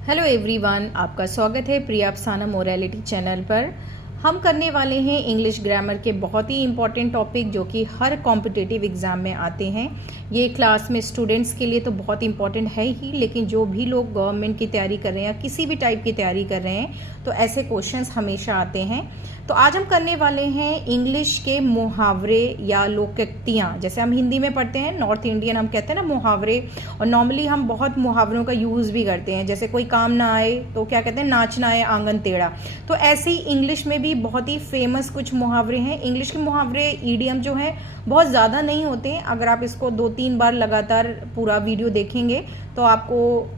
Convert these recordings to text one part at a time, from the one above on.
Hello everyone, आपका स्वागत है प्रिया अफसाना मोरालिटी चैनल पर। हम करने वाले हैं इंग्लिश ग्रामर के बहुत ही इंपॉर्टेंट टॉपिक जो कि हर कॉम्पिटिटिव एग्ज़ाम में आते हैं। ये क्लास में स्टूडेंट्स के लिए तो बहुत इंपॉर्टेंट है ही, लेकिन जो भी लोग गवर्नमेंट की तैयारी कर रहे हैं या किसी भी टाइप की तैयारी कर रहे हैं तो ऐसे क्वेश्चंस हमेशा आते हैं। तो आज हम करने वाले हैं इंग्लिश के मुहावरे या लोकोक्तियाँ। जैसे हम हिंदी में पढ़ते हैं, नॉर्थ इंडियन हम कहते हैं ना मुहावरे, और नॉर्मली हम बहुत मुहावरों का यूज़ भी करते हैं। जैसे कोई काम ना आए तो क्या कहते हैं, नाचना आए आंगन टेढ़ा। तो ऐसे ही इंग्लिश में भी बहुत ही फेमस कुछ मुहावरे हैं। इंग्लिश के मुहावरे ईडियम जो है बहुत ज़्यादा नहीं होते हैं। अगर आप इसको 2-3 बार लगातार पूरा वीडियो देखेंगे तो आपको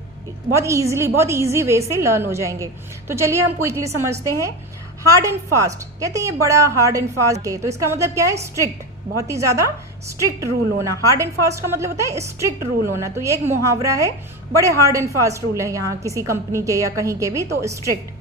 बहुत ईजी वे से लर्न हो जाएंगे। तो चलिए हम क्विकली समझते हैं। हार्ड एंड फास्ट कहते हैं, ये बड़ा हार्ड एंड फास्ट के, तो इसका मतलब क्या है, स्ट्रिक्ट, बहुत ही ज़्यादा स्ट्रिक्ट रूल होना। हार्ड एंड फास्ट का मतलब होता है स्ट्रिक्ट रूल होना। तो ये एक मुहावरा है, बड़े हार्ड एंड फास्ट रूल है यहाँ किसी कंपनी के या कहीं के भी, तो स्ट्रिक्ट।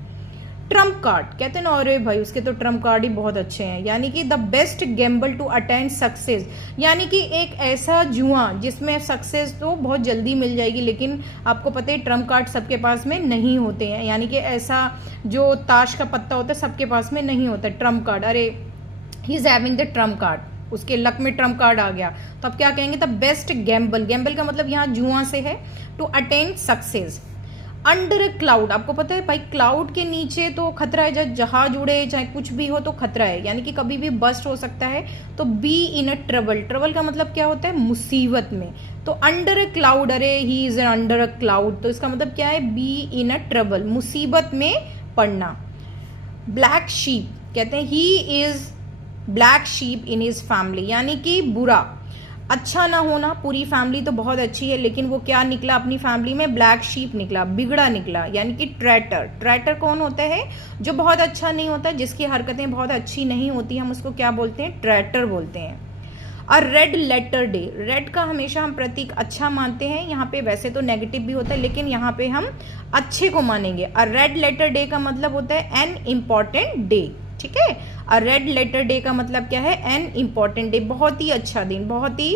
ट्रम्प कार्ड कहते हैं ना, अरे भाई उसके तो ट्रम्प कार्ड ही बहुत अच्छे हैं, यानी कि the best gamble to attend success, यानी कि एक ऐसा जुआ जिसमें सक्सेस तो बहुत जल्दी मिल जाएगी, लेकिन आपको पता है ट्रम्प कार्ड सबके पास में नहीं होते हैं। यानी कि ऐसा जो ताश का पत्ता होता है सबके पास में नहीं होता ट्रम्प कार्ड। अरे he is having the Trump card, उसके लक में ट्रम्प कार्ड आ गया, तो अब क्या कहेंगे, द बेस्ट गैम्बल। गैम्बल का मतलब यहाँ जुआ से है। To attend success. Under cloud, आपको पता है भाई क्लाउड के नीचे तो खतरा है, चाहे जहाज उड़े चाहे कुछ भी हो तो खतरा है, यानी कि कभी भी बस्ट हो सकता है। तो be in a trouble, trouble का मतलब क्या होता है, मुसीबत में। तो अंडर अ क्लाउड, अरे he is under a cloud, तो इसका मतलब क्या है, बी इन अ ट्रबल, मुसीबत में पड़ना। ब्लैक शीप कहते हैं, he is black sheep in his family, यानी कि बुरा, अच्छा ना होना। पूरी फैमिली तो बहुत अच्छी है, लेकिन वो क्या निकला अपनी फैमिली में, ब्लैक शीप निकला, बिगड़ा निकला, यानी कि ट्रैटर। ट्रैटर कौन होता है, जो बहुत अच्छा नहीं होता, जिसकी हरकतें बहुत अच्छी नहीं होती, हम उसको क्या बोलते हैं, ट्रैटर बोलते हैं। और रेड लेटर डे, रेड का हमेशा हम प्रतीक अच्छा मानते हैं, यहाँ पे वैसे तो नेगेटिव भी होता है लेकिन यहाँ पे हम अच्छे को मानेंगे। और रेड लेटर डे का मतलब होता है एन इम्पॉर्टेंट डे, ठीक है। और रेड लेटर डे का मतलब क्या है, एन इम्पॉर्टेंट डे, बहुत ही अच्छा दिन, बहुत ही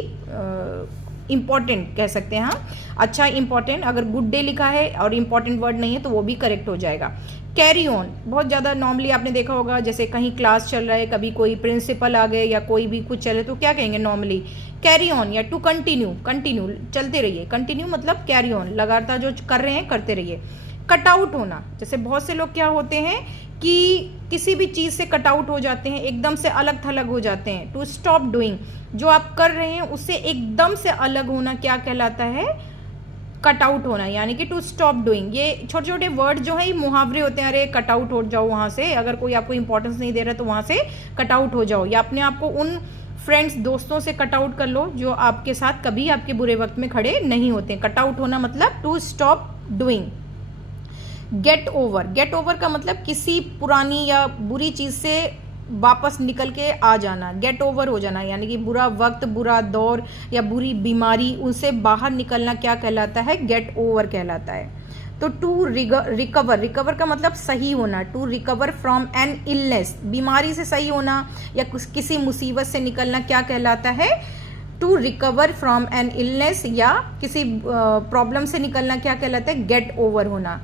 इम्पॉर्टेंट कह सकते हैं हाँ, अच्छा इम्पॉर्टेंट। अगर गुड डे लिखा है और इम्पॉर्टेंट वर्ड नहीं है तो वो भी करेक्ट हो जाएगा। कैरी ऑन, बहुत ज़्यादा नॉर्मली आपने देखा होगा, जैसे कहीं क्लास चल रहा है, कभी कोई प्रिंसिपल आ गए या कोई भी कुछ चले तो क्या कहेंगे नॉर्मली, कैरी ऑन, या टू कंटिन्यू, कंटिन्यू चलते रहिए। कंटिन्यू मतलब कैरी ऑन, लगातार जो कर रहे हैं करते रहिए। कट आउट होना, जैसे बहुत से लोग क्या होते हैं कि किसी भी चीज़ से कट आउट हो जाते हैं, एकदम से अलग थलग हो जाते हैं। टू स्टॉप डूइंग, जो आप कर रहे हैं उससे एकदम से अलग होना क्या कहलाता है, कट आउट होना, यानी कि टू स्टॉप डूइंग। ये छोटे छोटे वर्ड जो है ये मुहावरे होते हैं। अरे कट आउट हो जाओ वहाँ से, अगर कोई आपको इंपॉर्टेंस नहीं दे रहा तो वहाँ से कट आउट हो जाओ, या अपने आप को उन फ्रेंड्स दोस्तों से कट आउट कर लो जो आपके साथ कभी आपके बुरे वक्त में खड़े नहीं होते। कट आउट होना मतलब to stop doing. Get over, get over का मतलब किसी पुरानी या बुरी चीज से वापस निकल के आ जाना, गेट ओवर हो जाना, यानी कि बुरा वक्त, बुरा दौर या बुरी बीमारी, उनसे बाहर निकलना क्या कहलाता है, गेट ओवर कहलाता है। तो टू रिकवर, रिकवर का मतलब सही होना, to recover from an illness, बीमारी से सही होना या किसी मुसीबत से निकलना क्या कहलाता है, to recover from an illness, या किसी प्रॉब्लम से निकलना क्या कहलाता है, गेट ओवर होना।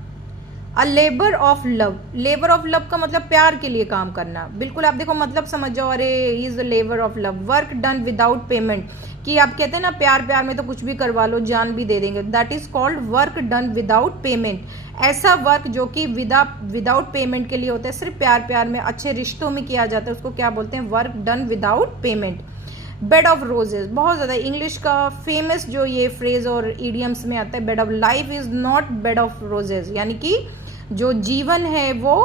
अ labour of love, labour of love का मतलब प्यार के लिए काम करना, बिल्कुल आप देखो मतलब समझ जाओ, अरे he is a labour of love. Work done without payment, कि आप कहते हैं ना प्यार प्यार में तो कुछ भी करवा लो, जान भी दे देंगे, that is called work done without payment. ऐसा वर्क जो कि विदाउट पेमेंट के लिए होता है, सिर्फ प्यार प्यार में, अच्छे रिश्तों में किया जाता है, उसको क्या बोलते हैं, work done without payment. Bed of roses, बहुत ज़्यादा इंग्लिश का फेमस जो ये फ्रेज और ईडियम्स में आता है, bed of, life is not bed of roses, यानी कि जो जीवन है वो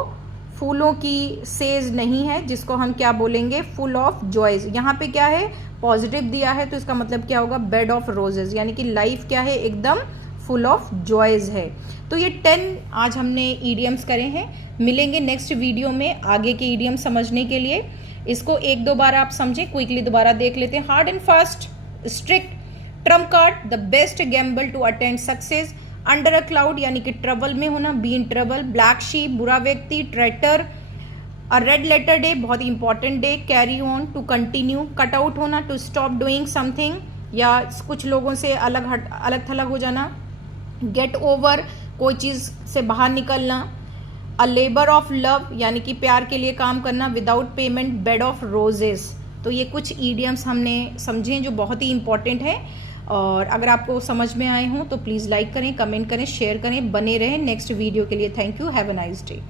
फूलों की सेज नहीं है, जिसको हम क्या बोलेंगे, फुल ऑफ जॉयज। यहाँ पे क्या है, पॉजिटिव दिया है, तो इसका मतलब क्या होगा, बेड ऑफ रोजेज, यानी कि लाइफ क्या है, एकदम फुल ऑफ जॉयज है। तो ये 10 आज हमने ईडियम्स करे हैं। मिलेंगे नेक्स्ट वीडियो में आगे के ईडियम समझने के लिए। इसको 1-2 बार आप समझें, क्विकली दोबारा देख लेते हैं। Hard and fast, strict, trump card, the best gamble to attend success, under a cloud यानी कि ट्रबल में होना, be in trouble, black sheep बुरा व्यक्ति, traitor, a red letter day बहुत important day, carry on to continue, cut out होना to stop doing something या कुछ लोगों से अलग थलग हो जाना, गेट ओवर कोई चीज़ से बाहर निकलना। अ लेबर ऑफ लव यानी कि प्यार के लिए काम करना। Without payment bed of roses. तो ये कुछ ईडियम्स हमने समझे हैं जो बहुत ही इंपॉर्टेंट है। और अगर आपको समझ में आए हों तो प्लीज़ लाइक करें, कमेंट करें, शेयर करें, बने रहें नेक्स्ट वीडियो के लिए। Thank you, have a nice day.